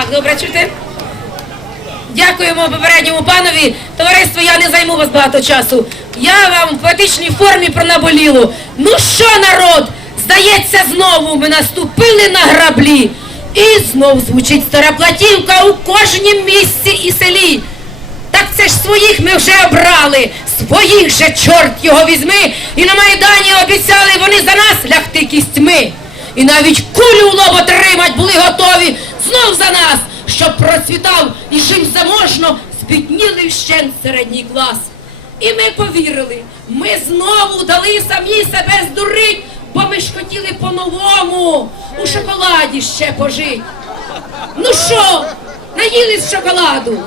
Так, добре, чути? Дякуємо попередньому панові. Товариство, я не займу вас багато часу. Я вам в поетичній формі про наболілу. Ну що, народ? Здається, знову ми наступили на граблі. І знов звучить стара платівка у кожнім місці і селі. Так це ж своїх ми вже обрали, своїх же чорт його візьми, і на Майдані обіцяли вони за нас лягти кістьми. І навіть кулю в лоб отримать були готові знов за нас, щоб процвітав і жив заможно, збіднілий вщент середній клас. І ми повірили, ми знову дали самі себе здурить, бо ми ж хотіли по-новому у шоколаді ще пожить. Ну що, наїлись шоколаду?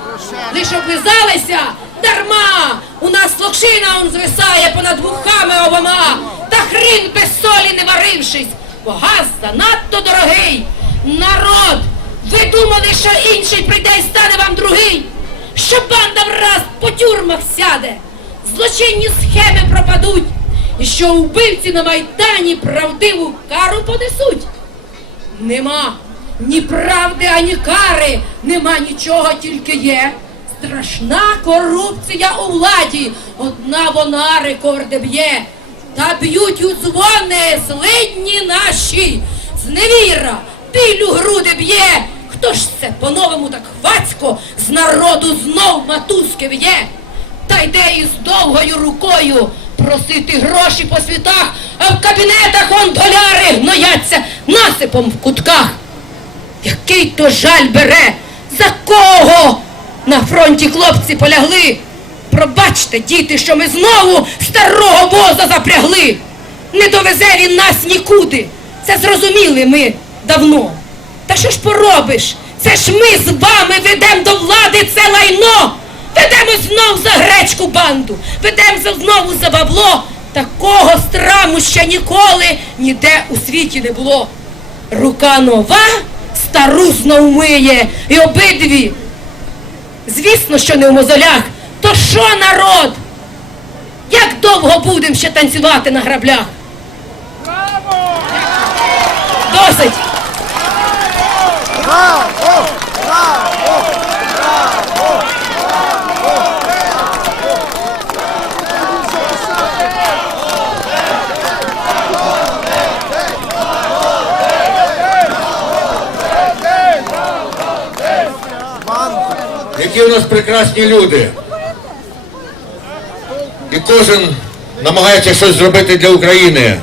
Лиш облизалися? Дарма! У нас локшина он звисає понад вухами обома, та хрін без солі не варившись, бо газ занадто дорогий. Народ, що інший прийде і стане вам другий? Що банда враз по тюрмах сяде, злочинні схеми пропадуть, і що вбивці на Майдані правдиву кару понесуть. Нема ні правди, ані кари, нема нічого, тільки є. Страшна корупція у владі, одна вона рекорди б'є. Та б'ють у дзвони злидні наші, зневіра, біль у груди б'є. Хто ж це по-новому так хвацько з народу знов матузки в'є? Та йде із довгою рукою просити гроші по світах, а в кабінетах он доляри гнояться насипом в кутках. Який то жаль бере, за кого на фронті хлопці полягли? Пробачте, діти, що ми знову старого воза запрягли. Не довезе він нас нікуди. Це зрозуміли ми давно. Та що ж поробиш? Це ж ми з вами ведемо до влади це лайно. Ведемо знов за гречку банду, ведемо знову за бабло. Такого страму ще ніколи ніде у світі не було. Рука нова, стару знов миє, і обидві. Звісно, що не в мозолях. То що народ? Як довго будемо ще танцювати на граблях? Досить! Які у нас прекрасні люди. І кожен намагається щось зробити для України.